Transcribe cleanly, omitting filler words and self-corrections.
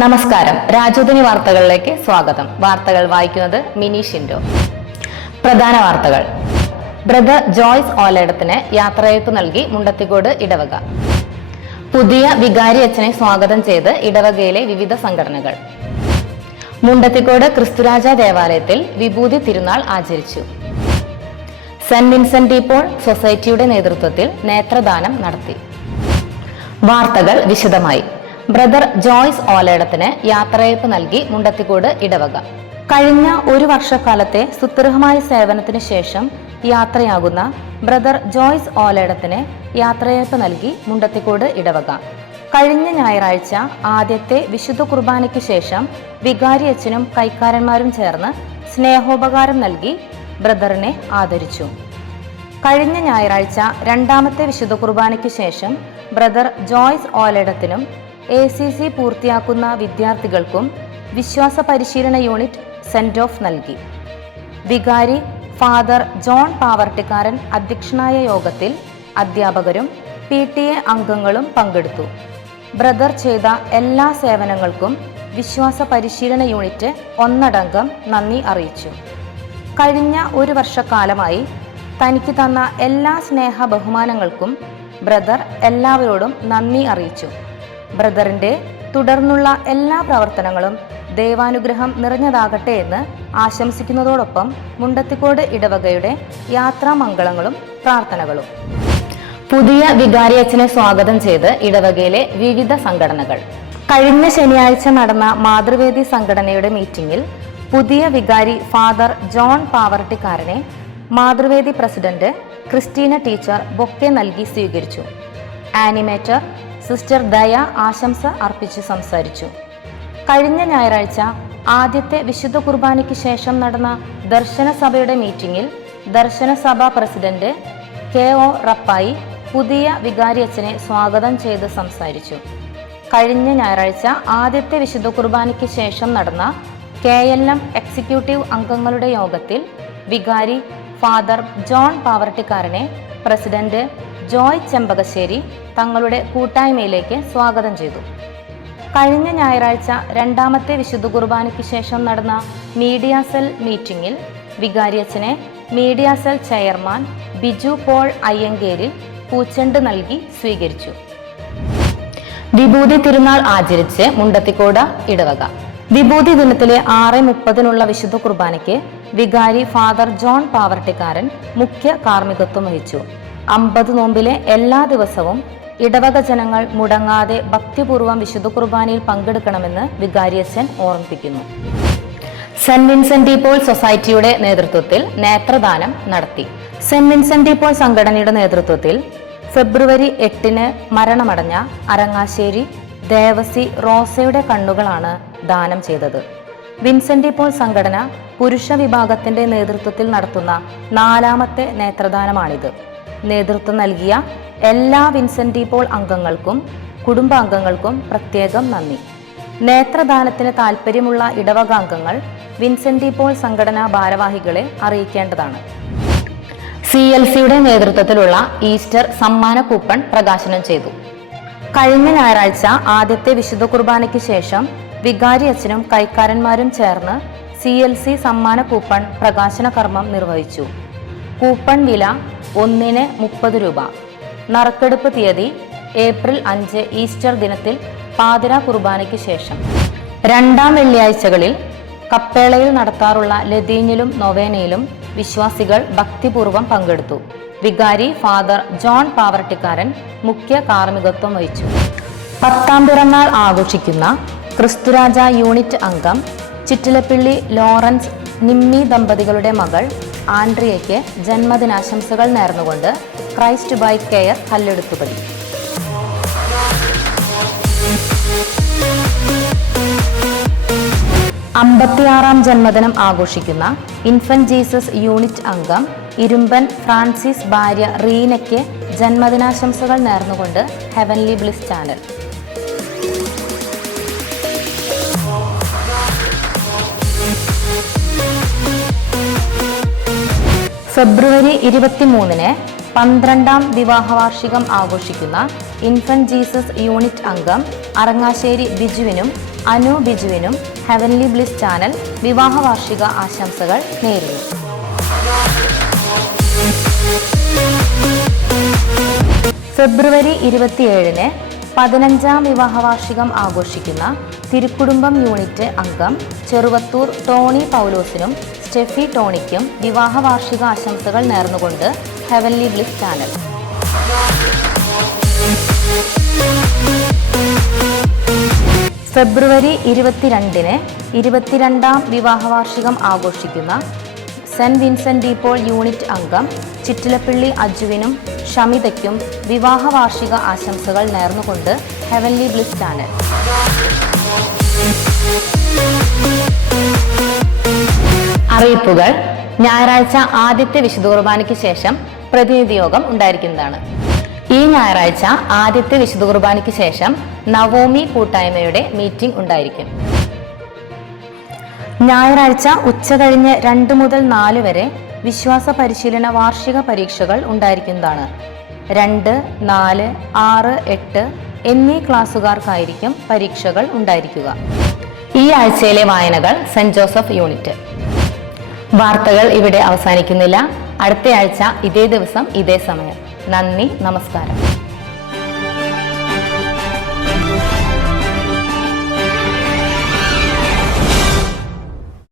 നമസ്കാരം. രാജോധനി വാർത്തകളിലേക്ക് സ്വാഗതം. വാർത്തകൾ വായിക്കുന്നത് മിനി ഷിൻഡോ. പ്രധാന വാർത്തകൾ. ബ്രദർ ജോയ്സ് ഓലേടത്തിന് യാത്രയയപ്പ് നൽകി മുണ്ടത്തിക്കോട് ഇടവക. പുതിയ വികാരി അച്ഛനെ സ്വാഗതം ചെയ്ത് ഇടവകയിലെ വിവിധ സംഘടനകൾ. മുണ്ടത്തിക്കോട് ക്രിസ്തുരാജ ദേവാലയത്തിൽ വിഭൂതി തിരുനാൾ ആചരിച്ചു. സെന്റ് വിൻസെന്റ് ഡി പോൾ സൊസൈറ്റിയുടെ നേതൃത്വത്തിൽ നേത്രദാനം നടത്തി. വാർത്തകൾ വിശദമായി. ബ്രദർ ജോയ്സ് ഓലേടത്തിന് യാത്രയയപ്പ് നൽകി മുണ്ടത്തിക്കോട് ഇടവക. കഴിഞ്ഞ ഒരു വർഷക്കാലത്തെ സുദീർഘമായ സേവനത്തിന് ശേഷം യാത്രയാകുന്ന ബ്രദർ ജോയ്സ് ഓലേടത്തിന് യാത്രയയപ്പ് നൽകി മുണ്ടത്തിക്കോട് ഇടവക. കഴിഞ്ഞ ഞായറാഴ്ച ആദ്യത്തെ വിശുദ്ധ കുർബാനയ്ക്ക് ശേഷം വികാരി അച്ഛനും കൈക്കാരന്മാരും ചേർന്ന് സ്നേഹോപകാരം നൽകി ബ്രദറിനെ ആദരിച്ചു. കഴിഞ്ഞ ഞായറാഴ്ച രണ്ടാമത്തെ വിശുദ്ധ കുർബാനയ്ക്ക് ശേഷം ബ്രദർ ജോയ്സ് ഓലേടത്തിനും ACC പൂർത്തിയാക്കുന്ന വിദ്യാർത്ഥികൾക്കും വിശ്വാസ പരിശീലന യൂണിറ്റ് സെൻഡ് ഓഫ് നൽകി. വികാരി ഫാദർ ജോൺ പാവർട്ടിക്കാരൻ അധ്യക്ഷനായ യോഗത്തിൽ അധ്യാപകരും PTA അംഗങ്ങളും പങ്കെടുത്തു. ബ്രദർ ചെയ്ത എല്ലാ സേവനങ്ങൾക്കും വിശ്വാസ പരിശീലന യൂണിറ്റ് ഒന്നടങ്കം നന്ദി അറിയിച്ചു. കഴിഞ്ഞ ഒരു വർഷക്കാലമായി തനിക്ക് തന്ന എല്ലാ സ്നേഹ ബഹുമാനങ്ങൾക്കും ബ്രദർ എല്ലാവരോടും നന്ദി അറിയിച്ചു. ബ്രദറിന്റെ തുടർന്നുള്ള എല്ലാ പ്രവർത്തനങ്ങളും ദൈവാനുഗ്രഹം നിറഞ്ഞതാകട്ടെ എന്ന് ആശംസിക്കുന്നതോടൊപ്പം മുണ്ടത്തിക്കോട് ഇടവകയുടെ യാത്രാമംഗളങ്ങളും പ്രാർത്ഥനകളും. പുതിയ വികാരി അച്ഛനെ സ്വാഗതം ചെയ്ത് ഇടവകയിലെ വിവിധ സംഘടനകൾ. കഴിഞ്ഞ ശനിയാഴ്ച നടന്ന മാതൃവേദി സംഘടനയുടെ മീറ്റിംഗിൽ പുതിയ വികാരി ഫാദർ ജോൺ പാവർട്ടിക്കാരനെ Mathruvedi president Christina teacher bouquet നൽകി സ്വീകരിച്ചു. ആനിമേറ്റർ സിസ്റ്റർ ദയ ആശംസ അർപ്പിച്ച് സംസാരിച്ചു. കഴിഞ്ഞ ഞായറാഴ്ച ആദ്യത്തെ വിശുദ്ധ കുർബാനയ്ക്ക് ശേഷം നടന്ന ദർശന സഭയുടെ മീറ്റിംഗിൽ ദർശന സഭ പ്രസിഡന്റ് KO റപ്പായി പുതിയ വികാരി അച്ഛനെ സ്വാഗതം ചെയ്ത് സംസാരിച്ചു. കഴിഞ്ഞ ഞായറാഴ്ച ആദ്യത്തെ വിശുദ്ധ കുർബാനയ്ക്ക് ശേഷം നടന്ന KLM എക്സിക്യൂട്ടീവ് അംഗങ്ങളുടെ യോഗത്തിൽ വികാരി ഫാദർ ജോൺ പാവർട്ടിക്കാരനെ പ്രസിഡന്റ് ജോയ് ചെമ്പകശ്ശേരി തങ്ങളുടെ കൂട്ടായ്മയിലേക്ക് സ്വാഗതം ചെയ്തു. കഴിഞ്ഞ ഞായറാഴ്ച രണ്ടാമത്തെ വിശുദ്ധ കുർബാനയ്ക്ക് ശേഷം നടന്ന മീഡിയ സെൽ മീറ്റിംഗിൽ വികാരി അച്ഛനെ media cell chairman Biju Paul Ayyankeril പൂച്ചെണ്ട് നൽകി സ്വീകരിച്ചു. വിഭൂതി തിരുനാൾ ആചരിച്ച് മുണ്ടത്തിക്കോട് ഇടവക. വിഭൂതി ദിനത്തിലെ 6:30 വിശുദ്ധ കുർബാനയ്ക്ക് വികാരി ഫാദർ ജോൺ പാവർട്ടിക്കാരൻ മുഖ്യ കാർമ്മികത്വം വഹിച്ചു. 50 നോമ്പിലെ എല്ലാ ദിവസവും ഇടവക ജനങ്ങൾ മുടങ്ങാതെ ഭക്തിപൂർവ്വം വിശുദ്ധ കുർബാനയിൽ പങ്കെടുക്കണമെന്ന് വികാരിയച്ഛൻ ഓർമ്മിപ്പിക്കുന്നു. സെന്റ് വിൻസെന്റ് ഡി പോൾ സൊസൈറ്റിയുടെ നേതൃത്വത്തിൽ നേത്രദാനം നടത്തി. സെന്റ് വിൻസെന്റ് ഡി പോൾ സംഘടനയുടെ നേതൃത്വത്തിൽ ഫെബ്രുവരി 8 മരണമടഞ്ഞ അരങ്ങാശ്ശേരി ദേവസി റോസയുടെ കണ്ണുകളാണ് ദാനം ചെയ്തത്. വിൻസെന്റ് ഡി പോൾ സംഘടന പുരുഷ വിഭാഗത്തിന്റെ നേതൃത്വത്തിൽ നടത്തുന്ന 4ാമത്തെ നേത്രദാനമാണിത്. നേതൃത്വം നൽകിയ എല്ലാ വിൻസെന്റ് ഡി പോൾ അംഗങ്ങൾക്കും കുടുംബാംഗങ്ങൾക്കും പ്രത്യേകം നന്ദി. നേത്രദാനത്തിന് താൽപ്പര്യമുള്ള ഇടവകാംഗങ്ങൾ വിൻസെന്റ് ഡി പോൾ സംഘടനാ ഭാരവാഹികളെ അറിയിക്കേണ്ടതാണ്. CLCയുടെ നേതൃത്വത്തിലുള്ള ഈസ്റ്റർ സമ്മാന കൂപ്പൺ പ്രകാശനം ചെയ്തു. കഴിഞ്ഞ ഞായറാഴ്ച ആദ്യത്തെ വിശുദ്ധ കുർബാനയ്ക്ക് ശേഷം വികാരി അച്ഛനും കൈക്കാരന്മാരും ചേർന്ന് CLC സമ്മാന കൂപ്പൺ പ്രകാശന കർമ്മം നിർവഹിച്ചു. കൂപ്പൺ വില 1-ന് 30 രൂപ. നറുക്കെടുപ്പ് തീയതി ഏപ്രിൽ 5 ഈസ്റ്റർ ദിനത്തിൽ പാതിര കുർബാനയ്ക്ക് ശേഷം. 2ാം വെള്ളിയാഴ്ചകളിൽ കപ്പേളയിൽ നടത്താറുള്ള ലതീനിലും നൊവേനയിലും വിശ്വാസികൾ ഭക്തിപൂർവ്വം പങ്കെടുത്തു. വികാരി ഫാദർ ജോൺ പാവർട്ടിക്കാരൻ മുഖ്യ കാർമ്മികത്വം വഹിച്ചു. 10ാം പിറന്നാൾ ആഘോഷിക്കുന്ന ക്രിസ്തുരാജ യൂണിറ്റ് അംഗം ചിറ്റിലപ്പിള്ളി ലോറൻസ് നിമ്മി ദമ്പതികളുടെ മകൾ ആൻഡ്രിയയ്ക്ക് ജന്മദിനാശംസകൾ നേർന്നുകൊണ്ട് ക്രൈസ്റ്റ് ബൈ കെയർ കല്ലെടുത്തുപടി. 56ാം ജന്മദിനം ആഘോഷിക്കുന്ന ഇൻഫന്റ് ജീസസ് യൂണിറ്റ് അംഗം ഇരുമ്പൻ ഫ്രാൻസിസ് ഭാര്യ റീനയ്ക്ക് ജന്മദിനാശംസകൾ നേർന്നുകൊണ്ട് ഹെവൻലി ബ്ലിസ് ചാനൽ. ഫെബ്രുവരി 23-ന് 12ാം വിവാഹ വാർഷികം ആഘോഷിക്കുന്ന ഇൻഫന്റ് ജീസസ് യൂണിറ്റ് അംഗം അറങ്ങാശ്ശേരി ബിജുവിനും അനു ബിജുവിനും ഹെവൻലി ബ്ലിസ് ചാനൽ വിവാഹ വാർഷിക ആശംസകൾ നേരുന്നു. ഫെബ്രുവരി 27-ന് 15ാം വിവാഹ വാർഷികം ആഘോഷിക്കുന്ന തിരുക്കുടുംബം യൂണിറ്റ് അംഗം ചെറുവത്തൂർ ടോണി പൗലോസിനും സ്റ്റെഫി ടോണിക്കും വിവാഹ വാർഷിക ആശംസകൾ നേർന്നുകൊണ്ട് ഹെവൻലി ബ്ലിസ് ചാനൽ. ഫെബ്രുവരി 22-ന് 22ാം വിവാഹ വാർഷികം ആഘോഷിക്കുന്ന Saint Vincent de Paul unit അംഗം ചിറ്റിലപ്പള്ളി അജുവിനും ഷമിതയ്ക്കും വിവാഹ വാർഷിക ആശംസകൾ നേർന്നുകൊണ്ട് ഹെവൻലി ബ്ലിസ് ചാനൽ. അറിയിപ്പുകൾ. ഞായറാഴ്ച ആദ്യത്തെ വിശുദ്ധ കുർബാനയ്ക്ക് ശേഷം പ്രതിനിധി യോഗം ഉണ്ടായിരിക്കുന്നതാണ്. ഈ ഞായറാഴ്ച ആദ്യത്തെ വിശുദ്ധ കുർബാനയ്ക്ക് ശേഷം നവോമി കൂട്ടായ്മയുടെ മീറ്റിംഗ് ഉണ്ടായിരിക്കും. ഞായറാഴ്ച ഉച്ചകഴിഞ്ഞ് 2 മുതൽ 4 വരെ വിശ്വാസ പരിശീലന വാർഷിക പരീക്ഷകൾ ഉണ്ടായിരിക്കുന്നതാണ്. 2, 4, 6, 8 എന്നീ ക്ലാസ്സുകാർക്കായിരിക്കും പരീക്ഷകൾ ഉണ്ടായിരിക്കുക. ഈ ആഴ്ചയിലെ വായനകൾ സെന്റ് ജോസഫ് യൂണിറ്റ്. വാർത്തകൾ ഇവിടെ അവസാനിക്കുന്നില്ല. അടുത്ത ആഴ്ച ഇതേ ദിവസം ഇതേ സമയം. നന്ദി, നമസ്കാരം.